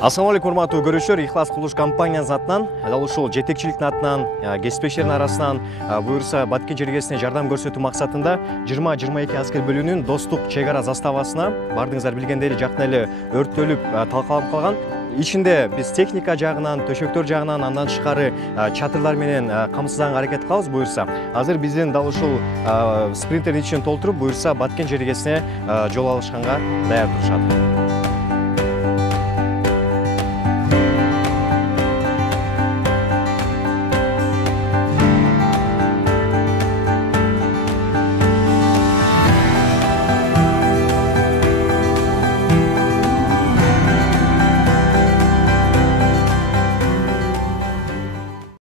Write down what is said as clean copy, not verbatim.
Ассаламу алейкум, урматтуу көрүүчүлөр, Ихлас курулуш компаниясынын атынан, дал ушул жетекчиликтин атынан, кесипдештердин арасынан буюрса Баткен жергесине жардам көрсөтүү максатында 20-22 аскер бөлүгүнүн достук чек ара заставасына бардыгыңыздар билгендей жакын эле өрттөлүп талкаланып калган. Ичинде биз техника жагынан, төшөктөр жагынан, андан тышкары чатырлар менен камсызданганга аракет кылабыз. Буюрса азыр биздин дал ушул спринтердин ичин толтуруп, буюрса Баткен жергесине жол алышканга даяр турушат.